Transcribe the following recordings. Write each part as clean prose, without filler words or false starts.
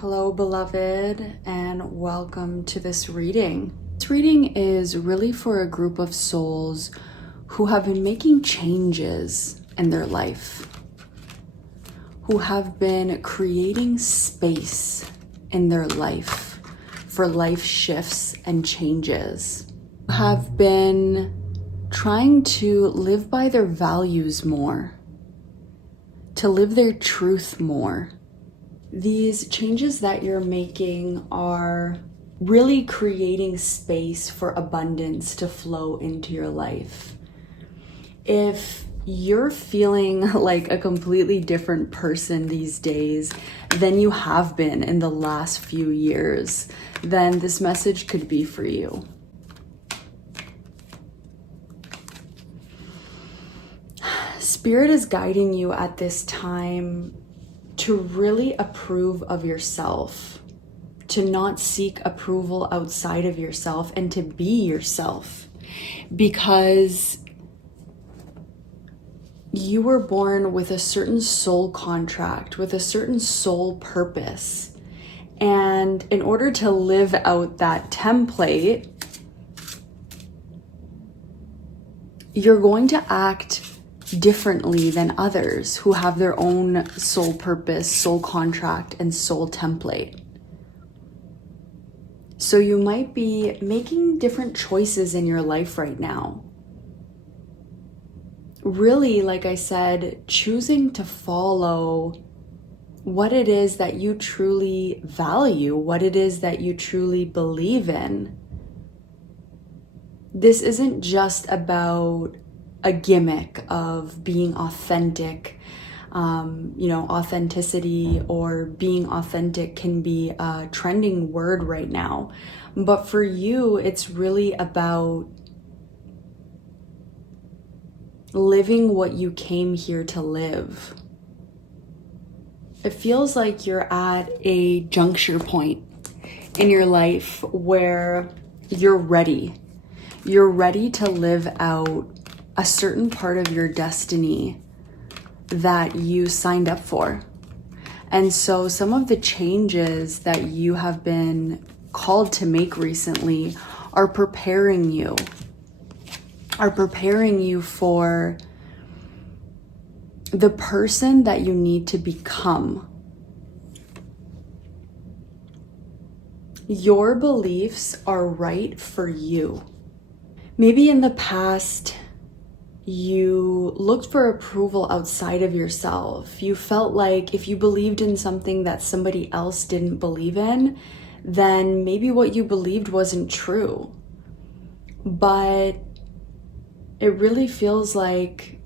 Hello, beloved, and welcome to this reading. This reading is really for a group of souls who have been making changes in their life, who have been creating space in their life for life shifts and changes, who have been trying to live by their values more, to live their truth more. These changes that you're making are really creating space for abundance to flow into your life. If you're feeling like a completely different person these days than you have been in the last few years, then this message could be for you. Spirit is guiding you at this time to really approve of yourself, to not seek approval outside of yourself, and to be yourself, because you were born with a certain soul contract, with a certain soul purpose. And in order to live out that template, you're going to act differently than others who have their own soul purpose, soul contract, and soul template. So you might be making different choices in your life right now. Really, like I said, choosing to follow what it is that you truly value, what it is that you truly believe in. This isn't just about a gimmick of being authentic. Authenticity or being authentic can be a trending word right now. But for you, it's really about living what you came here to live. It feels like you're at a juncture point in your life where you're ready. You're ready to live out a certain part of your destiny that you signed up for. And so some of the changes that you have been called to make recently are preparing you for the person that you need to become. Your beliefs are right for you. Maybe in the past, you looked for approval outside of yourself. You felt like if you believed in something that somebody else didn't believe in, then maybe what you believed wasn't true. But it really feels like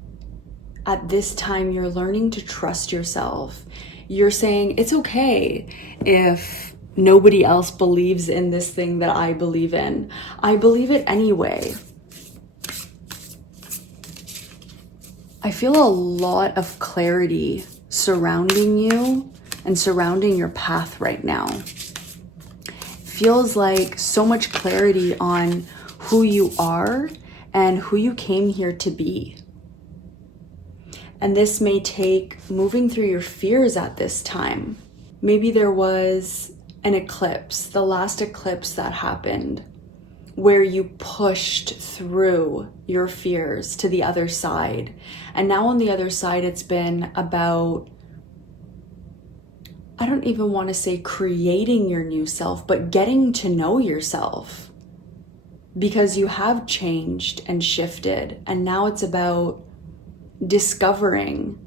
at this time you're learning to trust yourself. You're saying, it's okay if nobody else believes in this thing that I believe in. I believe it anyway. I feel a lot of clarity surrounding you and surrounding your path right now. Feels like so much clarity on who you are and who you came here to be. And this may take moving through your fears at this time. Maybe there was an eclipse, the last eclipse that happened, where you pushed through your fears to the other side. And now on the other side, it's been about, I don't even want to say creating your new self, but getting to know yourself. Because you have changed and shifted. And now it's about discovering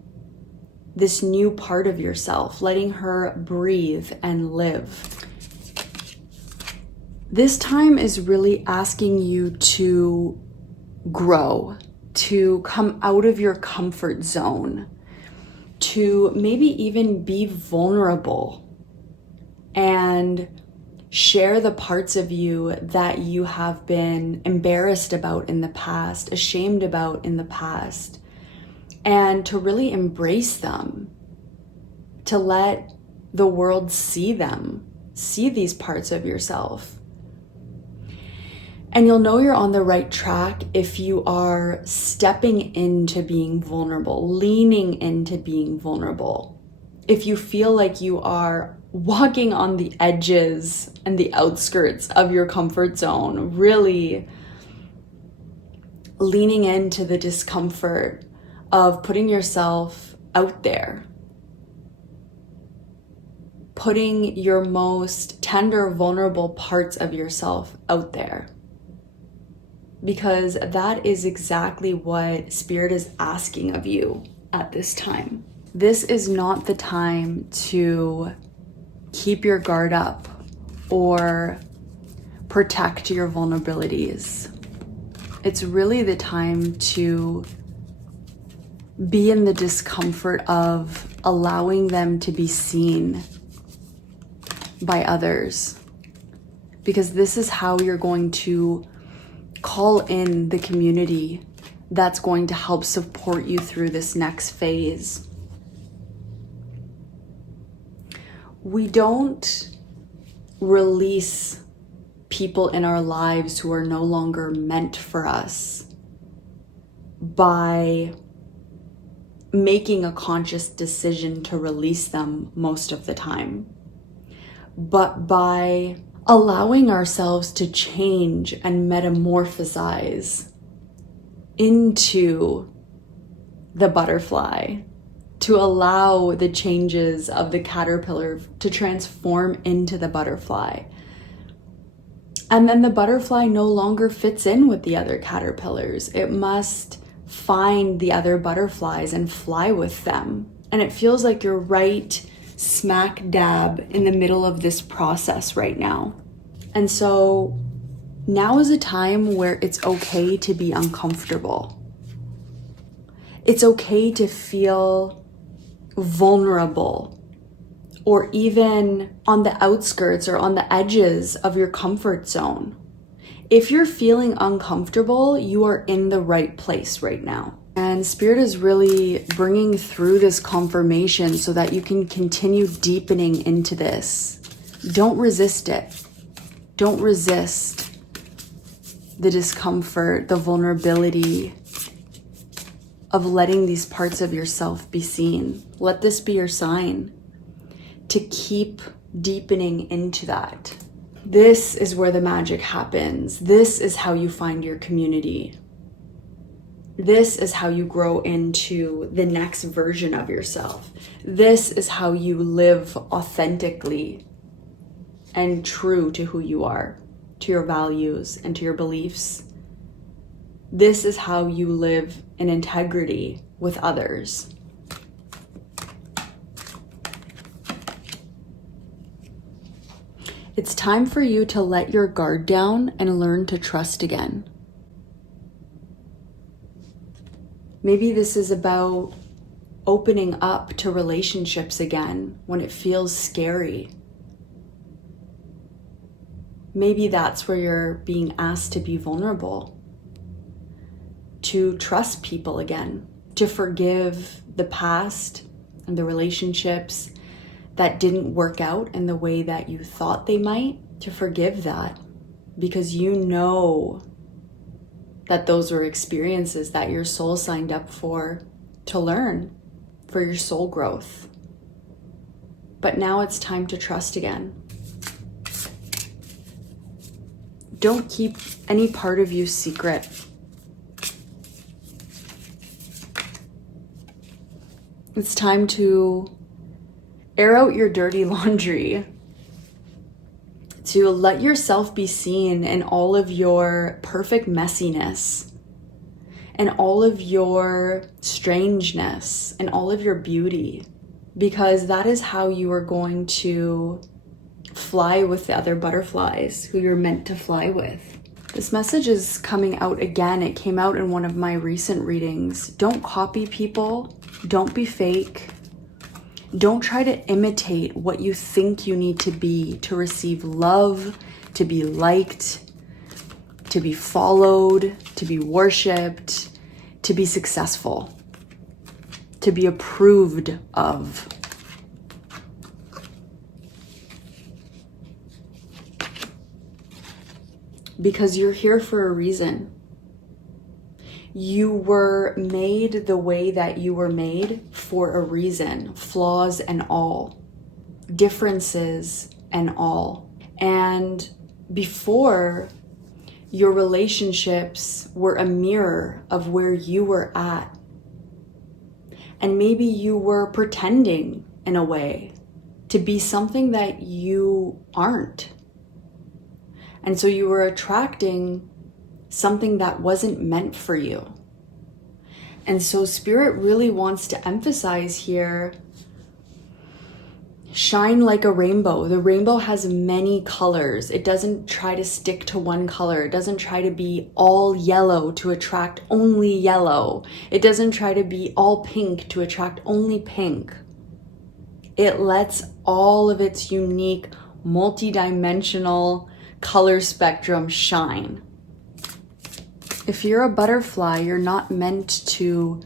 this new part of yourself, letting her breathe and live. This time is really asking you to grow, to come out of your comfort zone, to maybe even be vulnerable and share the parts of you that you have been embarrassed about in the past, ashamed about in the past, and to really embrace them, to let the world see them, see these parts of yourself. And you'll know you're on the right track if you are stepping into being vulnerable, leaning into being vulnerable. If you feel like you are walking on the edges and the outskirts of your comfort zone, really leaning into the discomfort of putting yourself out there, putting your most tender, vulnerable parts of yourself out there. Because that is exactly what Spirit is asking of you at this time. This is not the time to keep your guard up or protect your vulnerabilities. It's really the time to be in the discomfort of allowing them to be seen by others. Because this is how you're going to call in the community that's going to help support you through this next phase. We don't release people in our lives who are no longer meant for us by making a conscious decision to release them most of the time, but by allowing ourselves to change and metamorphosize into the butterfly, to allow the changes of the caterpillar to transform into the butterfly. And then the butterfly no longer fits in with the other caterpillars. It must find the other butterflies and fly with them. And it feels like you're right smack dab in the middle of this process right now. And so now is a time where it's okay to be uncomfortable. It's okay to feel vulnerable, or even on the outskirts or on the edges of your comfort zone. If you're feeling uncomfortable, you are in the right place right now. And Spirit is really bringing through this confirmation so that you can continue deepening into this. Don't resist it. Don't resist the discomfort, the vulnerability of letting these parts of yourself be seen. Let this be your sign to keep deepening into that. This is where the magic happens. This is how you find your community. This is how you grow into the next version of yourself. This is how you live authentically and true to who you are, to your values and to your beliefs. This is how you live in integrity with others. It's time for you to let your guard down and learn to trust again. Maybe this is about opening up to relationships again when it feels scary. Maybe that's where you're being asked to be vulnerable, to trust people again, to forgive the past and the relationships that didn't work out in the way that you thought they might, to forgive that, because you know that those were experiences that your soul signed up for to learn, for your soul growth. But now it's time to trust again. Don't keep any part of you secret. It's time to air out your dirty laundry, to let yourself be seen in all of your perfect messiness, and all of your strangeness, and all of your beauty, because that is how you are going to fly with the other butterflies who you're meant to fly with. This message is coming out again. It came out in one of my recent readings. Don't copy people. Don't be fake. Don't try to imitate what you think you need to be to receive love, to be liked, to be followed, to be worshipped, to be successful, to be approved of. Because you're here for a reason. You were made the way that you were made for a reason, flaws and all. differences and all. And before, your relationships were a mirror of where you were at. And maybe you were pretending in a way to be something that you aren't. And so you were attracting something that wasn't meant for you. And so Spirit really wants to emphasize here, shine like a rainbow. The rainbow has many colors. It doesn't try to stick to one color. It doesn't try to be all yellow to attract only yellow. It doesn't try to be all pink to attract only pink. It lets all of its unique, multi-dimensional color spectrum shine. If you're a butterfly, you're not meant to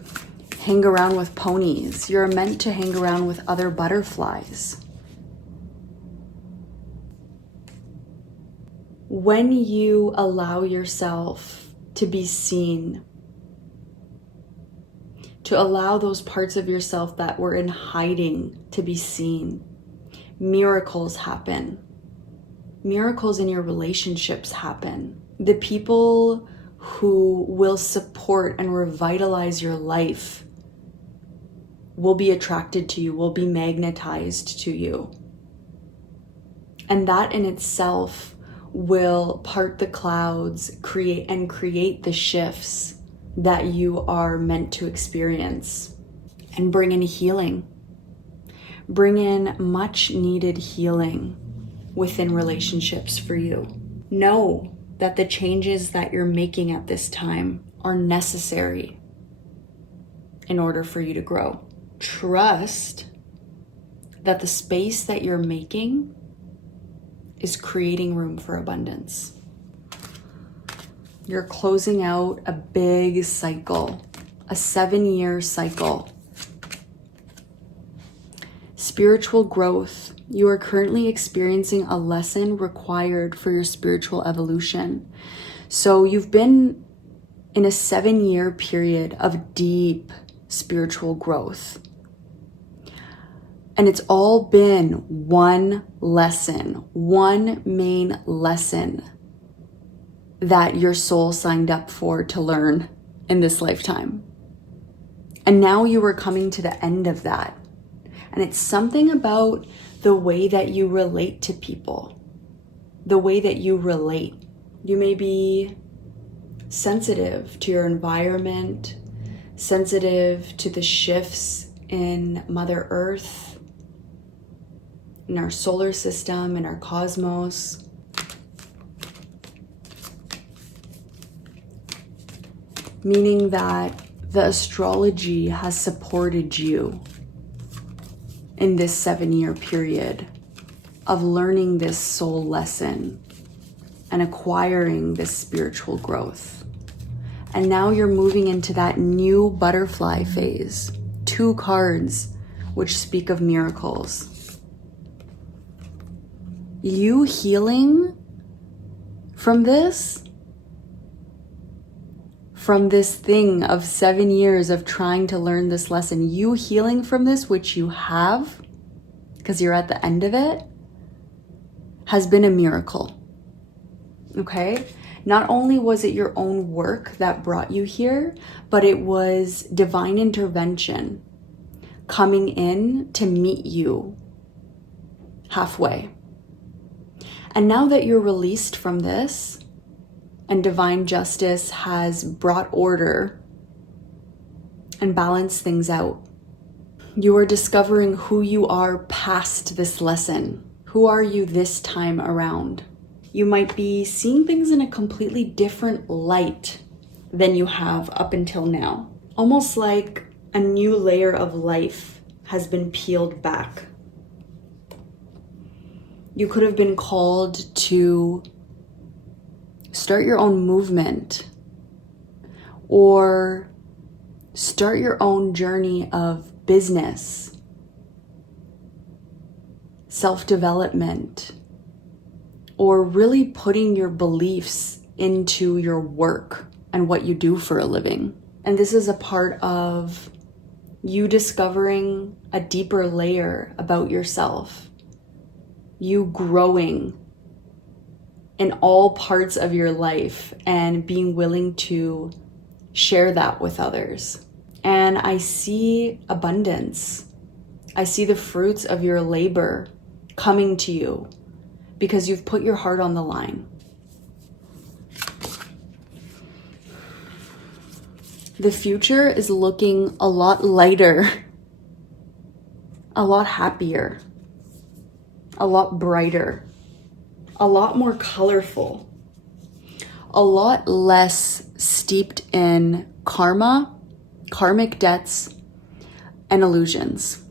hang around with ponies. You're meant to hang around with other butterflies. When you allow yourself to be seen, to allow those parts of yourself that were in hiding to be seen, miracles happen. Miracles in your relationships happen. The people who will support and revitalize your life will be attracted to you, will be magnetized to you. And that in itself will part the clouds, create the shifts that you are meant to experience, and bring in healing. Bring in much needed healing within relationships for you. Know that the changes that you're making at this time are necessary in order for you to grow. Trust that the space that you're making is creating room for abundance. You're closing out a big cycle, a 7-year cycle. Spiritual growth. You are currently experiencing a lesson required for your spiritual evolution. So you've been in a 7-year period of deep spiritual growth. And it's all been one lesson, one main lesson that your soul signed up for to learn in this lifetime. And now you are coming to the end of that. And it's something about the way that you relate to people, the way that you relate. You may be sensitive to your environment, sensitive to the shifts in Mother Earth, in our solar system, in our cosmos. Meaning that the astrology has supported you in this 7-year period of learning this soul lesson and acquiring this spiritual growth. And now you're moving into that new butterfly phase. 2 cards which speak of miracles. You healing from this thing of 7 years of trying to learn this lesson, you healing from this, which you have, because you're at the end of it, has been a miracle. Okay? Not only was it your own work that brought you here, but it was divine intervention coming in to meet you halfway. And now that you're released from this, and divine justice has brought order and balanced things out, you are discovering who you are past this lesson. Who are you this time around? You might be seeing things in a completely different light than you have up until now. Almost like a new layer of life has been peeled back. You could have been called to start your own movement or start your own journey of business, self-development, or really putting your beliefs into your work and what you do for a living. And this is a part of you discovering a deeper layer about yourself you growing in all parts of your life and being willing to share that with others. And I see abundance. I see the fruits of your labor coming to you because you've put your heart on the line. The future is looking a lot lighter, a lot happier, a lot brighter, a lot more colorful, a lot less steeped in karma, karmic debts, and illusions,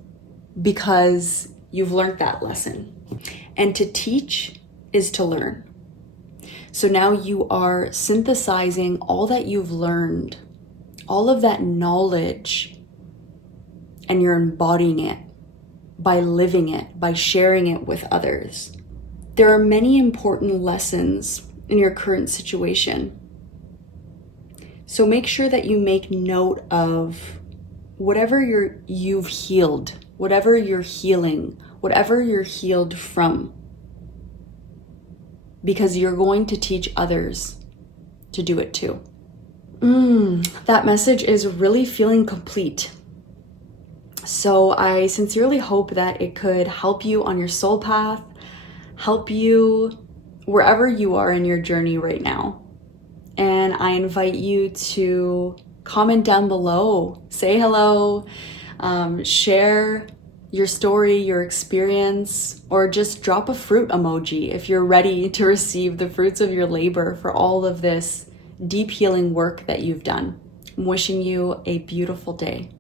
because you've learned that lesson. And to teach is to learn. So now you are synthesizing all that you've learned, all of that knowledge, and you're embodying it by living it, by sharing it with others. There are many important lessons in your current situation. So make sure that you make note of whatever you've healed, whatever you're healing, whatever you're healed from, because you're going to teach others to do it too. That message is really feeling complete. So I sincerely hope that it could help you on your soul path, help you wherever you are in your journey right now. And I invite you to comment down below, say hello, share your story, your experience, or just drop a fruit emoji if you're ready to receive the fruits of your labor for all of this deep healing work that you've done. I'm wishing you a beautiful day.